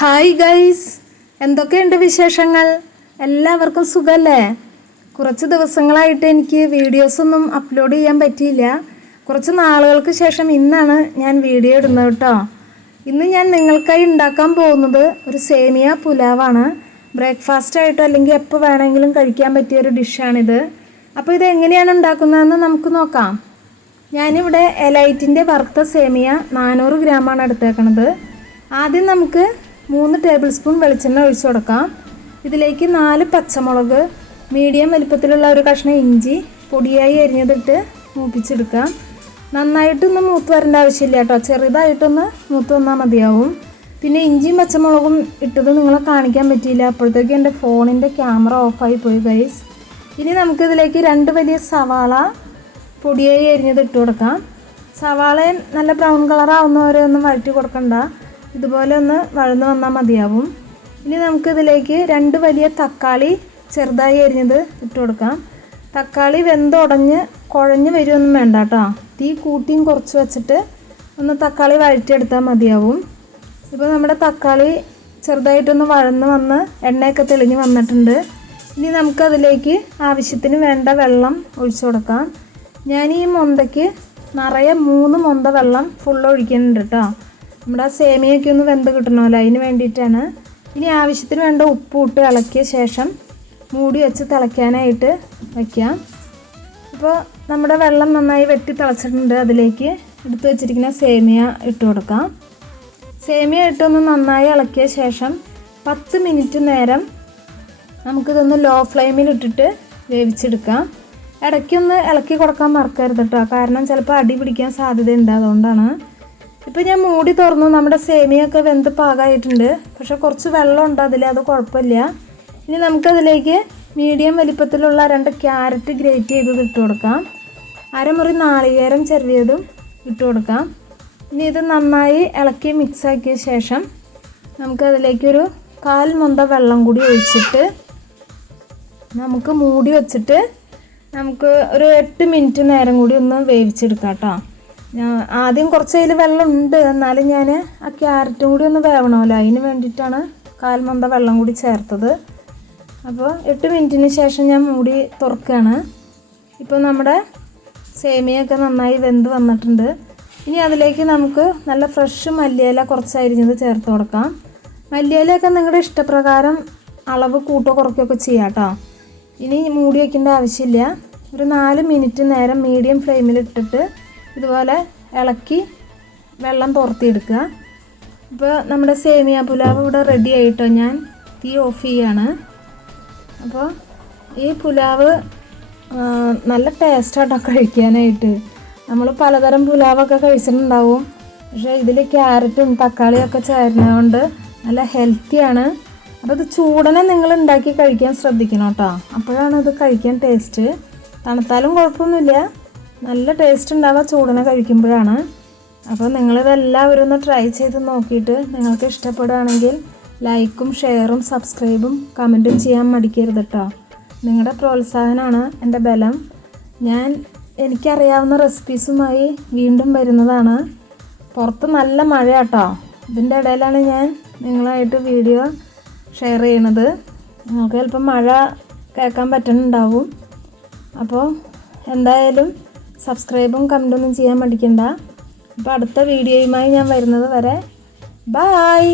Hi guys, എന്തൊക്കെയുണ്ട് വിശേഷങ്ങൾ? എല്ലാവർക്കും സുഖമല്ലേ? കുറച്ച് ദിവസങ്ങളായിട്ട് എനിക്ക് വീഡിയോസൊന്നും അപ്ലോഡ് ചെയ്യാൻ പറ്റിയില്ല. കുറച്ച് നാളുകൾക്ക് ശേഷം ഇന്നാണ് ഞാൻ വീഡിയോ ഇടുന്നത് കേട്ടോ. ഇന്ന് ഞാൻ നിങ്ങൾക്കായി ഉണ്ടാക്കാൻ പോകുന്നത് ഒരു സേമിയ പുലാവാണ്. ബ്രേക്ക്ഫാസ്റ്റായിട്ടോ അല്ലെങ്കിൽ എപ്പോൾ വേണമെങ്കിലും കഴിക്കാൻ പറ്റിയ ഒരു ഡിഷാണിത്. അപ്പോൾ ഇത് എങ്ങനെയാണ് ഉണ്ടാക്കുന്നതെന്ന് നമുക്ക് നോക്കാം. ഞാനിവിടെ എലൈറ്റിൻ്റെ വറുത്ത സേമിയ 400 ഗ്രാമാണ് എടുത്തേക്കണത്. ആദ്യം നമുക്ക് 3 ടേബിൾ സ്പൂൺ വെളിച്ചെണ്ണ ഒഴിച്ചു കൊടുക്കാം. ഇതിലേക്ക് 4 പച്ചമുളക്, മീഡിയം വലിപ്പത്തിലുള്ള ഒരു കഷ്ണം ഇഞ്ചി പൊടിയായി അരിഞ്ഞതിട്ട് മൂപ്പിച്ചെടുക്കാം. നന്നായിട്ടൊന്നും മൂത്ത് വരേണ്ട ആവശ്യമില്ല കേട്ടോ, ചെറുതായിട്ടൊന്ന് മൂത്ത് വന്നാൽ മതിയാവും. പിന്നെ ഇഞ്ചിയും പച്ചമുളകും ഇട്ടത് നിങ്ങളെ കാണിക്കാൻ പറ്റിയില്ല, അപ്പോഴത്തേക്കും എൻ്റെ ഫോണിൻ്റെ ക്യാമറ ഓഫായി പോയി ഗൈസ്. ഇനി നമുക്കിതിലേക്ക് 2 വലിയ സവാള പൊടിയായി അരിഞ്ഞത് ഇട്ട് കൊടുക്കാം. സവാളയും നല്ല ബ്രൗൺ കളറാവുന്നവരെ ഒന്നും വഴറ്റി കൊടുക്കണ്ട, ഇതുപോലെ ഒന്ന് വഴന്ന് വന്നാൽ മതിയാവും. ഇനി നമുക്കിതിലേക്ക് 2 വലിയ തക്കാളി ചെറുതായി അരിഞ്ഞത് ഇട്ട് കൊടുക്കാം. തക്കാളി വെന്തുടഞ്ഞ് കുഴഞ്ഞ് വരുമൊന്നും വേണ്ട കേട്ടോ, തീ കൂട്ടിയും കുറച്ച് വെച്ചിട്ട് ഒന്ന് തക്കാളി വഴറ്റിയെടുത്താൽ മതിയാവും. ഇപ്പോൾ നമ്മുടെ തക്കാളി ചെറുതായിട്ടൊന്ന് വഴന്ന് വന്ന് എണ്ണയൊക്കെ തെളിഞ്ഞ് വന്നിട്ടുണ്ട്. ഇനി നമുക്കതിലേക്ക് ആവശ്യത്തിന് വേണ്ട വെള്ളം ഒഴിച്ചു കൊടുക്കാം. ഞാൻ ഈ മൊന്തയ്ക്ക് നിറയെ 3 മൊന്ത വെള്ളം ഫുള്ള് ഒഴിക്കുന്നുണ്ട് കേട്ടോ. നമ്മുടെ സേമിയൊക്കെ ഒന്ന് വെന്ത് കിട്ടണമല്ലോ, അതിന് വേണ്ടിയിട്ടാണ്. ഇനി ആവശ്യത്തിന് വേണ്ട ഉപ്പ് ഇട്ട് ഇളക്കിയ ശേഷം മൂടി വെച്ച് തിളയ്ക്കാനായിട്ട് വയ്ക്കാം. അപ്പോൾ നമ്മുടെ വെള്ളം നന്നായി വെട്ടി തിളച്ചിട്ടുണ്ട്. അതിലേക്ക് എടുത്ത് വെച്ചിരിക്കുന്ന സേമിയ ഇട്ട് കൊടുക്കാം. സേമിയ ഇട്ടൊന്ന് നന്നായി ഇളക്കിയ ശേഷം 10 മിനിറ്റ് നേരം നമുക്കിതൊന്ന് ലോ ഫ്ലെയിമിൽ ഇട്ടിട്ട് വേവിച്ചെടുക്കാം. ഇടയ്ക്കൊന്ന് ഇളക്കി കൊടുക്കാൻ മറക്കരുത് കേട്ടോ, കാരണം ചിലപ്പോൾ അടി പിടിക്കാൻ സാധ്യതയുണ്ട്, അതുകൊണ്ടാണ്. ഇപ്പോൾ ഞാൻ മൂടി തുറന്നു, നമ്മുടെ സേമിയൊക്കെ വെന്ത് പാകമായിട്ടുണ്ട്. പക്ഷെ കുറച്ച് വെള്ളമുണ്ട് അതിൽ, അത് കുഴപ്പമില്ല. ഇനി നമുക്കതിലേക്ക് മീഡിയം വലിപ്പത്തിലുള്ള 2 ക്യാരറ്റ് ഗ്രേറ്റ് ചെയ്തത് ഇട്ട് കൊടുക്കാം. അരമുറി നാളികേരം ചെറിയതും ഇട്ട് കൊടുക്കാം. ഇനി ഇത് നന്നായി ഇളക്കി മിക്സാക്കിയ ശേഷം നമുക്കതിലേക്കൊരു 1/4 മൊന്ത വെള്ളം കൂടി ഒഴിച്ചിട്ട് നമുക്ക് മൂടി വെച്ചിട്ട് നമുക്ക് ഒരു 8 മിനിറ്റ് നേരം കൂടി ഒന്ന് വേവിച്ചെടുക്കാം കേട്ടോ. ആദ്യം കുറച്ച് അതിൽ വെള്ളം ഉണ്ട്, എന്നാലും ഞാൻ ആ ക്യാരറ്റും കൂടി ഒന്ന് വേവണമല്ലോ, അതിന് വേണ്ടിയിട്ടാണ് 1/4 മൊന്ത വെള്ളം കൂടി ചേർത്തത്. അപ്പോൾ 8 മിനിറ്റിന് ശേഷം ഞാൻ മൂടി തുറക്കുകയാണ്. ഇപ്പോൾ നമ്മുടെ സേമിയൊക്കെ നന്നായി വെന്ത് വന്നിട്ടുണ്ട്. ഇനി അതിലേക്ക് നമുക്ക് നല്ല ഫ്രഷ് മല്ലിയില കുറച്ച് അരിഞ്ഞത് ചേർത്ത് കൊടുക്കാം. മല്ലിയിലയൊക്കെ നിങ്ങളുടെ ഇഷ്ടപ്രകാരം അളവ് കൂട്ടോ കുറയ്ക്കുകയൊക്കെ ചെയ്യാം കേട്ടോ. ഇനി മൂടി വയ്ക്കേണ്ട ആവശ്യമില്ല. ഒരു 4 മിനിറ്റ് നേരം മീഡിയം ഫ്ലെയിമിൽ ഇട്ടിട്ട് ഇതുപോലെ ഇളക്കി വെള്ളം തോർത്തിയെടുക്കുക. ഇപ്പോൾ നമ്മുടെ സേമിയ പുലാവ് ഇവിടെ റെഡി ആയിട്ടോ. ഞാൻ തീ ഓഫ് ചെയ്യാണ്. അപ്പോൾ ഈ പുലാവ് നല്ല ടേസ്റ്റാട്ടോ കഴിക്കാനായിട്ട്. നമ്മൾ പലതരം പുലാവൊക്കെ കഴിച്ചിട്ടുണ്ടാവും, പക്ഷേ ഇതിൽ ക്യാരറ്റും തക്കാളിയൊക്കെ ചേരുന്നതുകൊണ്ട് നല്ല ഹെൽത്തിയാണ്. അപ്പോൾ ഇത് ചൂടനെ നിങ്ങൾ ഉണ്ടാക്കി കഴിക്കാൻ ശ്രദ്ധിക്കണം കേട്ടോ, അപ്പോഴാണ് ഇത് കഴിക്കാൻ ടേസ്റ്റ്. തണുത്താലും കുഴപ്പമൊന്നുമില്ല, നല്ല ടേസ്റ്റ് ഉണ്ടാവുക ചൂടനെ കഴിക്കുമ്പോഴാണ്. അപ്പോൾ നിങ്ങളിതെല്ലാവരും ഒന്ന് ട്രൈ ചെയ്ത് നോക്കിയിട്ട് നിങ്ങൾക്ക് ഇഷ്ടപ്പെടുകയാണെങ്കിൽ ലൈക്കും ഷെയറും സബ്സ്ക്രൈബും കമൻറ്റും ചെയ്യാൻ മടിക്കരുത് കേട്ടോ. നിങ്ങളുടെ പ്രോത്സാഹനമാണ് എൻ്റെ ബലം. ഞാൻ എനിക്കറിയാവുന്ന റെസിപ്പീസുമായി വീണ്ടും വരുന്നതാണ്. പുറത്ത് നല്ല മഴ കേട്ടോ, ഇതിൻ്റെ ഇടയിലാണ് ഞാൻ നിങ്ങളായിട്ട് വീഡിയോ ഷെയർ ചെയ്യണത്. നിങ്ങൾക്ക് ചിലപ്പോൾ മഴ കേൾക്കാൻ പറ്റുന്നുണ്ടാവും. അപ്പോൾ എന്തായാലും സബ്സ്ക്രൈബും കമൻറ്റൊന്നും ചെയ്യാൻ മടിക്കണ്ട. അപ്പോൾ അടുത്ത വീഡിയോയുമായി ഞാൻ വരുന്നത് വരെ ബായ്.